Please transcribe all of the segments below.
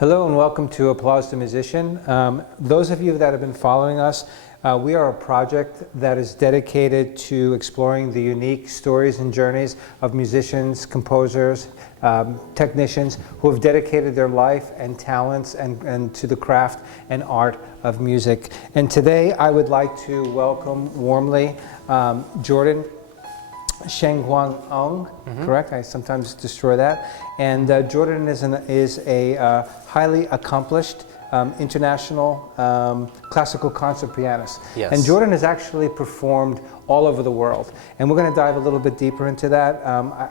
Hello and welcome to Applause the Musician. Those of you that have been following us, we are a project that is dedicated to exploring the unique stories and journeys of musicians, composers, technicians who have dedicated their life and talents and to the craft and art of music. And today I would like to welcome warmly Jordan Shangkuan Ong, correct? I sometimes destroy that. And Jordan is a highly accomplished international classical concert pianist. Yes. And Jordan has actually performed all over the world. And we're going to dive a little bit deeper into that.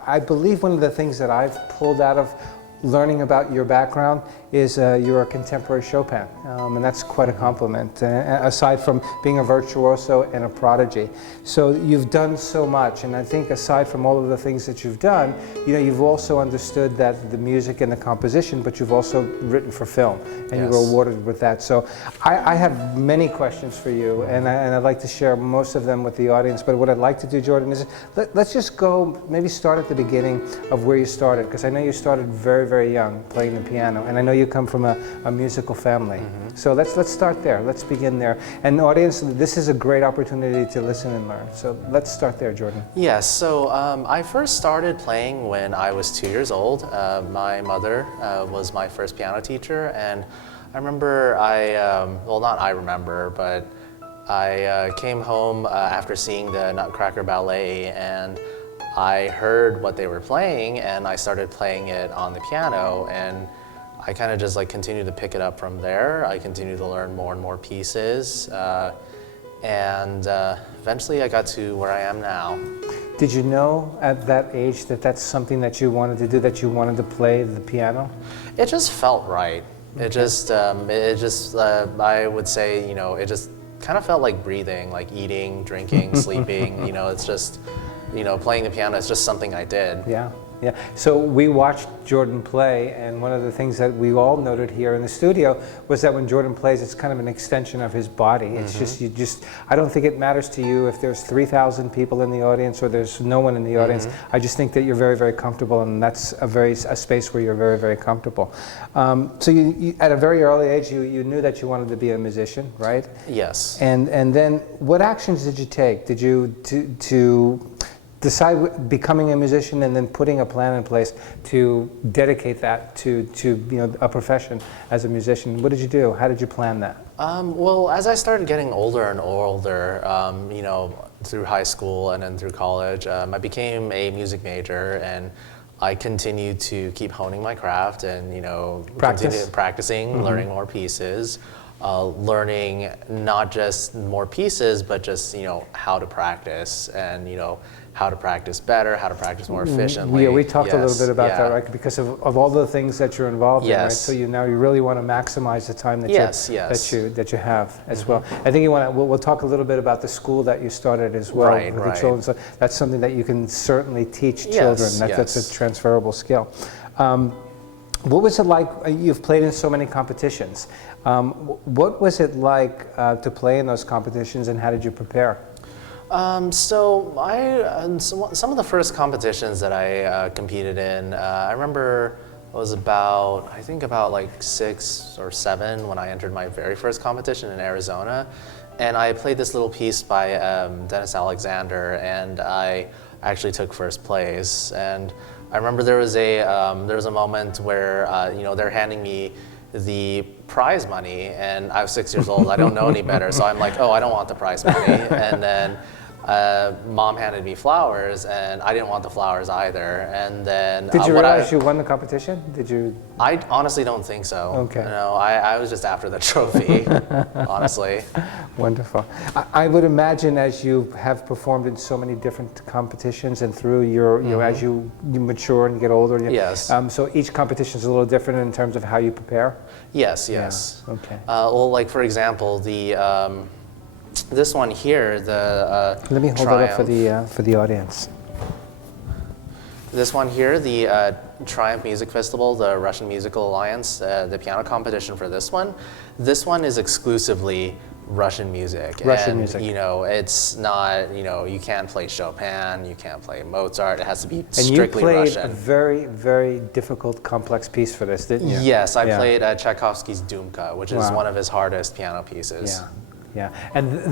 I believe one of the things that I've pulled out of learning about your background is you're a contemporary Chopin, and that's quite a compliment, aside from being a virtuoso and a prodigy. So you've done so much, and I think aside from all of the things that you've done, you know, you've also understood that the music and the composition, but you've also written for film, and you were awarded with that. So I have many questions for you, and I'd like to share most of them with the audience, but what I'd like to do, Jordan, is let's just go, maybe start at the beginning of where you started, because I know you started very, very young playing the piano, and I know you come from a musical family. So let's start there. Let's begin there. And audience, this is a great opportunity to listen and learn. So let's start there, Jordan. Yes, so I first started playing when I was 2 years old. My mother was my first piano teacher, and I remember but I came home after seeing the Nutcracker Ballet, and I heard what they were playing, and I started playing it on the piano, and I kind of just like continued to pick it up from there. I continued to learn more and more pieces, and eventually I got to where I am now. Did you know at that age that that's something that you wanted to do, that you wanted to play the piano? It just felt right. I would say, you know, it just kind of felt like breathing, like eating, drinking, sleeping. You know, it's just, you know, playing the piano is just something I did. Yeah. Yeah, so we watched Jordan play, and one of the things that we all noted here in the studio was that when Jordan plays, it's kind of an extension of his body. It's just, I don't think it matters to you if there's 3,000 people in the audience or there's no one in the audience. I just think that you're very, very comfortable, and that's a space where you're very, very comfortable. So you at a very early age, you knew that you wanted to be a musician, right? Yes. And then what actions did you take? Did you to decide becoming a musician and then putting a plan in place to dedicate that to you know, a profession as a musician? What did you do? How did you plan that? Well, as I started getting older and older, you know, through high school and then through college, I became a music major, and I continued to keep honing my craft and, you know, continue practicing, learning more pieces. Learning not just more pieces, but just, you know, how to practice, and, you know, how to practice better, how to practice more efficiently. Yeah, we talked a little bit about that, right? Because of all the things that you're involved in, right? So you really want to maximize the time that you have as well. I think we'll talk a little bit about the school that you started as well with the children. So that's something that you can certainly teach children. That's a transferable skill. What was it like? You've played in so many competitions. What was it like to play in those competitions, and how did you prepare? So some of the first competitions that I competed in, I remember I was about like 6 or 7 when I entered my very first competition in Arizona, and I played this little piece by Dennis Alexander, and I actually took first place. And I remember there was a moment where you know, they're handing me the prize money, and I was 6 years old. I don't know any better, so I'm like, oh, I don't want the prize money. And then Mom handed me flowers, and I didn't want the flowers either. And then did you realize you won the competition? Did you? I honestly don't think so. Okay. No, I was just after the trophy, honestly. Wonderful. I would imagine, as you have performed in so many different competitions, and through your, you know, as you mature and get older. So each competition is a little different in terms of how you prepare. Yes. Yeah. Okay. Well, like for example, this one here, let me hold Triumph. it up for the audience. This one here, the Triumph Music Festival, the Russian Musical Alliance, the piano competition for this one is exclusively Russian music. Russian and, music. You know, it's not, you know, you can't play Chopin, you can't play Mozart. It has to be And strictly you played Russian. a very, very difficult, complex piece for this, didn't you? Yes, I played Tchaikovsky's Dimke, which is Wow. one of his hardest piano pieces. Yeah. And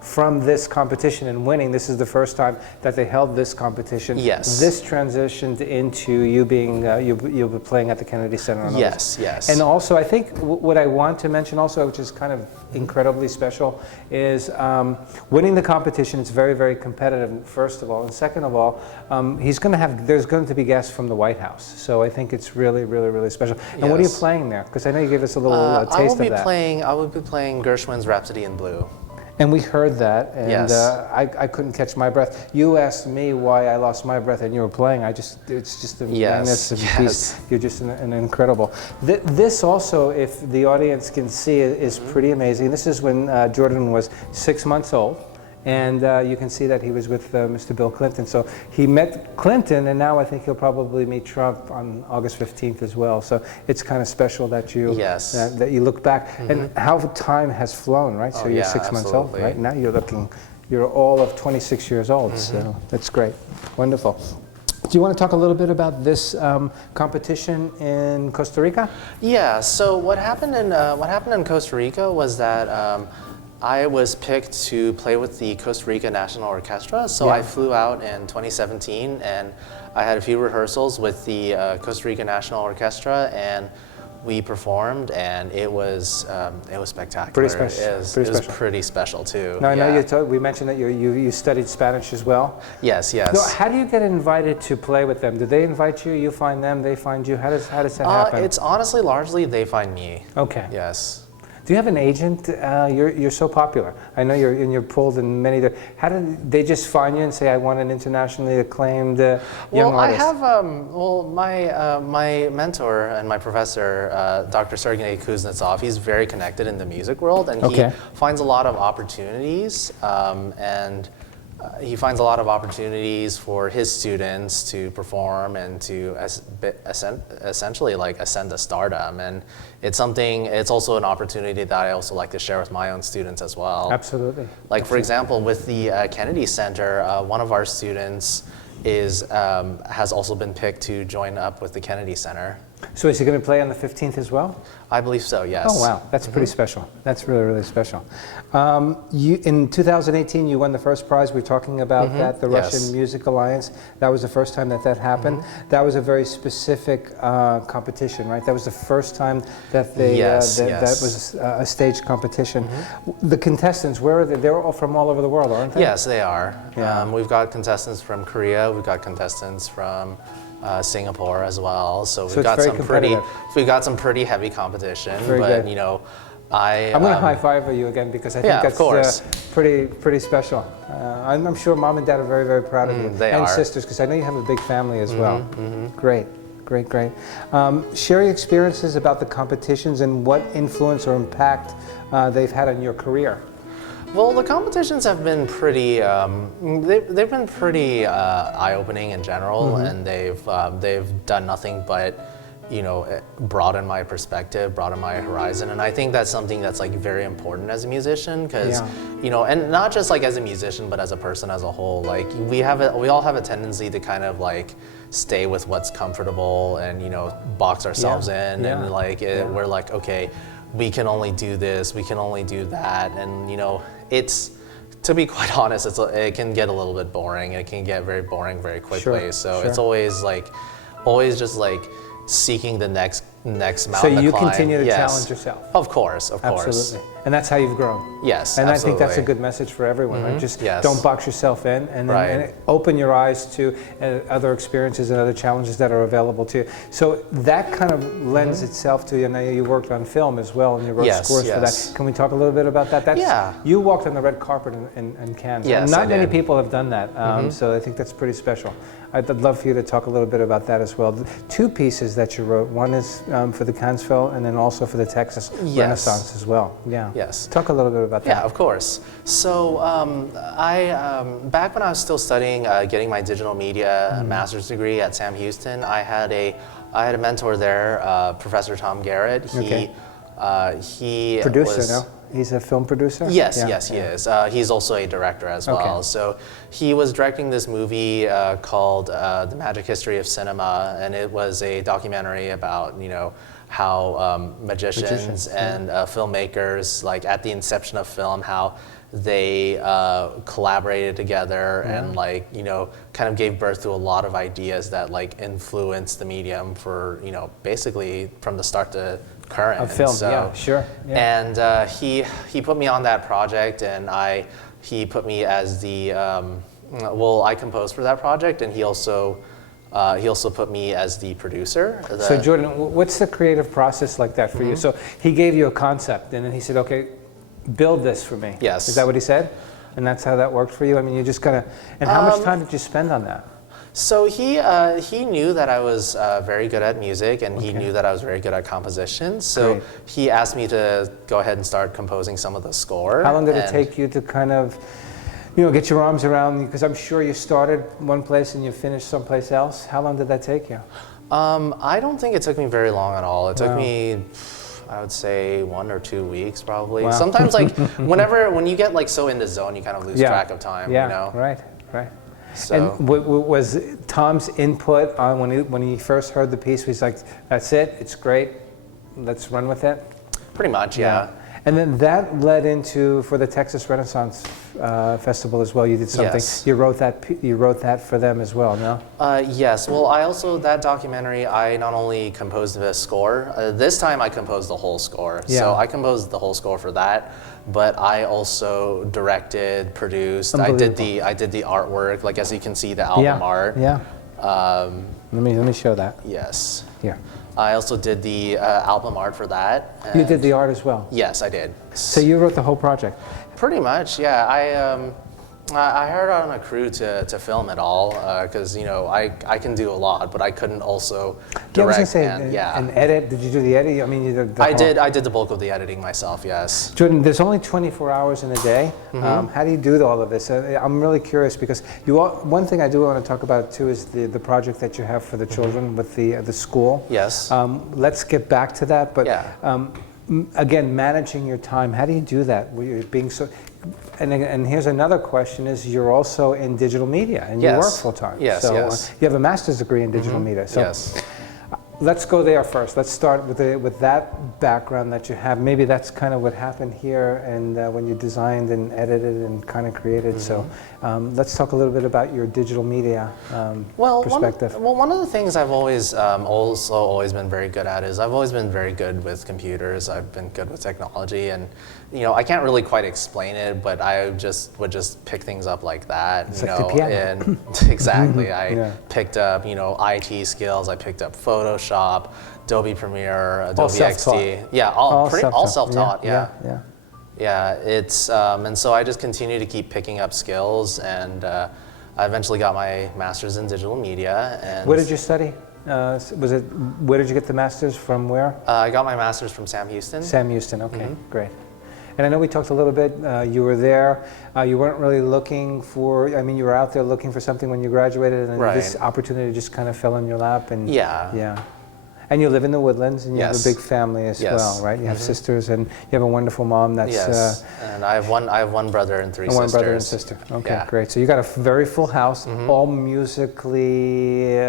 from this competition and winning, this is the first time that they held this competition. Yes. This transitioned into you being, you'll be playing at the Kennedy Center. On Yes, yes. And also, I think what I want to mention also, which is kind of incredibly special, is winning the competition. It's very, very competitive, first of all. And second of all, there's going to be guests from the White House. So I think it's really, really, really special. And what are you playing there? Because I know you gave us a little taste of that. I will be playing Gershwin's Rhapsody in Blue. And we heard that, and Yes. I couldn't catch my breath. You asked me why I lost my breath, and you were playing. It's just a magnificent piece. You're just an incredible. This also, if the audience can see it, is pretty amazing. This is when Jordan was 6 months old, and you can see that he was with Mr. Bill Clinton. So he met Clinton, and now I think he'll probably meet Trump on August 15th as well. So it's kind of special that you that you look back and how time has flown, right? So you're 6 months old, right? Now you're all of 26 years old. So that's great, wonderful. Do you want to talk a little bit about this competition in Costa Rica? Yeah. So what happened in Costa Rica was that. I was picked to play with the Costa Rica National Orchestra, so I flew out in 2017 and I had a few rehearsals with the Costa Rica National Orchestra, and we performed, and it was spectacular. Pretty special. It was pretty special too. Now I know we mentioned that you studied Spanish as well. Yes. So how do you get invited to play with them? Do they invite you? You find them? They find you? How does that happen? It's honestly largely they find me. Okay. Yes. Do you have an agent? You're so popular. I know you're pulled in many. How did they just find you and say, "I want an internationally acclaimed young artist"? I have my mentor and my professor, Dr. Sergei Kuznetsov. He's very connected in the music world, and he finds a lot of opportunities he finds a lot of opportunities for his students to perform and to essentially like ascend to stardom. And it's also an opportunity that I also like to share with my own students as well. Absolutely. Like for example, with the Kennedy Center, one of our students has also been picked to join up with the Kennedy Center. So is he going to play on the 15th as well? I believe so, yes. Oh wow, that's pretty special. That's really, really special. In 2018, you won the first prize. We're talking about that, the Russian Music Alliance. That was the first time that happened. That was a very specific competition, right? That was the first time that that was a stage competition. The contestants, where are they? They're all from all over the world, aren't they? Yes, they are. Yeah. We've got contestants from Korea. We've got contestants from Singapore as well. So we've got some pretty heavy competition. Very but good. you know, I'm going to high five you again because I think that's pretty special. I'm sure mom and dad are very, very proud of you. They and are. sisters, because I know you have a big family as well. Great. Share your experiences about the competitions and what influence or impact they've had on your career. Well, the competitions have been pretty. They've been pretty eye-opening in general, and they've done nothing but, you know, broaden my perspective, broaden my horizon, and I think that's something that's like very important as a musician, because you know, and not just like as a musician, but as a person as a whole. Like we all have a tendency to kind of like stay with what's comfortable and, you know, box ourselves in, and like we're like, okay, we can only do this, we can only do that, and you know, it's, to be quite honest, it can get a little bit boring. It can get very boring very quickly. It's always just like seeking the next mountain to climb. So you continue to challenge yourself. Of course. Absolutely. And that's how you've grown. Yes, and absolutely. I think that's a good message for everyone, right? Just don't box yourself in, and open your eyes to other experiences and other challenges that are available to you. So that kind of lends itself to, you know, you worked on film as well, and you wrote scores for that. Can we talk a little bit about that? You walked on the red carpet in Cannes. Yes, Not many people have done that, so I think that's pretty special. I'd love for you to talk a little bit about that as well. Two pieces that you wrote. One is for the Cannes Film, and then also for the Texas Renaissance as well. Yes. Talk a little bit about that. Yeah, of course. So back when I was still studying, getting my digital media master's degree at Sam Houston, I had a mentor there, Professor Tom Garrett. He Producer, was, no? He's a film producer? Yes, Yeah, yes, he yeah. is. He's also a director as well. Okay. So he was directing this movie called The Magic History of Cinema, and it was a documentary about, you know, how magicians and filmmakers, like at the inception of film, how they collaborated together and like, you know, kind of gave birth to a lot of ideas that like influenced the medium for, you know, basically from the start to current. Of film, So, yeah, sure. Yeah. and he put me on that project, and he put me as the well, I composed for that project, and he also put me as the producer. So Jordan, what's the creative process like that for you? So he gave you a concept, and then he said, okay, build this for me. Yes. Is that what he said? And that's how that worked for you? I mean, you just kind of, and how much time did you spend on that? So he knew that I was very good at music, and he knew that I was very good at composition. So Great. he asked me to go ahead and start composing some of the score. How long did it take you to kind of, you know, get your arms around, because I'm sure you started one place and you finished someplace else. How long did that take you? I don't think it took me very long at all. It took me, I would say 1 or 2 weeks probably. Wow. Sometimes like when you get like so in the zone, you kind of lose track of time, Yeah, you know? right, right. So, And was Tom's input on when he first heard the piece, he's like, that's it, it's great, let's run with it? pretty much, yeah. And then that led into, for the Texas Renaissance Festival as well, you did something. Yes. You wrote that for them as well, no? Yes, well, I also, that documentary, I not only composed the score, this time I composed the whole score. Yeah. So I composed the whole score for that, but I also directed, produced, I did the artwork, like as you can see, the album art. Yeah. Let me show that. Yes. Here. I also did the album art for that. You did the art as well? Yes, I did. So you wrote the whole project? Pretty much, yeah. I hired on a crew to film it all because you know I can do a lot, but I couldn't also direct. I was gonna say, and edit. Did you do the edit? I mean, you did. I did the bulk of the editing myself. Yes. Jordan, there's only 24 hours in a day. How do you do all of this? I'm really curious because one thing I do want to talk about too is the project that you have for the children with the school. Yes. Let's get back to that, but Yeah. again, managing your time. How do you do that? You're being so. And here's another question: is you're also in digital media and you Yes. work full time. Yes, So yes. you have a master's degree in digital media. So Yes. let's go there first. Let's start with that background that you have. Maybe that's kind of what happened here, and when you designed and edited and kind of created. So let's talk a little bit about your digital media perspective. One of the things I've always always been very good at is I've always been very good with computers. I've been good with technology, and you know I can't really quite explain it, but I would just pick things up like that. It's you like know, the piano. and exactly. I Yeah. picked up IT skills. I picked up Photoshop, Adobe Premiere, Adobe self-taught. XD. Yeah, all self-taught. Yeah. Yeah, it's and so I just continue to keep picking up skills, and I eventually got my master's in digital media. And Where did you study? Where did you get the master's from? Where? I got my master's from Sam Houston. Sam Houston. Okay, great. And I know we talked a little bit. You were there. You weren't really looking for. I mean, you were out there looking for something when you graduated, and then this opportunity just kind of fell in your lap. And yeah. And you live in the Woodlands, and you have a big family as well, right? You have sisters, and you have a wonderful mom. That's and I have one brother and three sisters. One brother and sister. Okay, great. So you got a very full house, all musically,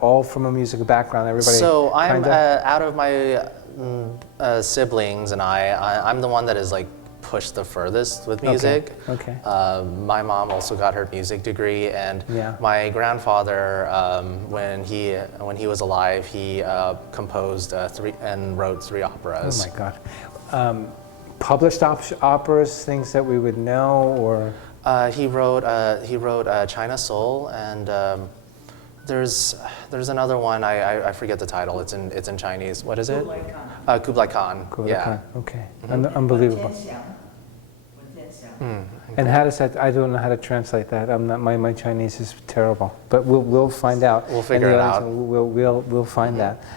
all from a music background. Everybody. So I'm out of my siblings, and I'm the one that is like pushed the furthest with music. Okay. My mom also got her music degree, and my grandfather, when he was alive, he composed and wrote 3 operas. Oh my God. Published operas, things that we would know, or he wrote China Soul, and there's another one. I forget the title. It's in Chinese. What is it? Kublai Khan. Kublai Khan. Okay. Unbelievable. And how does that? I don't know how to translate that. I'm not. My Chinese is terrible. But we'll find out. We'll figure it out. We'll find that.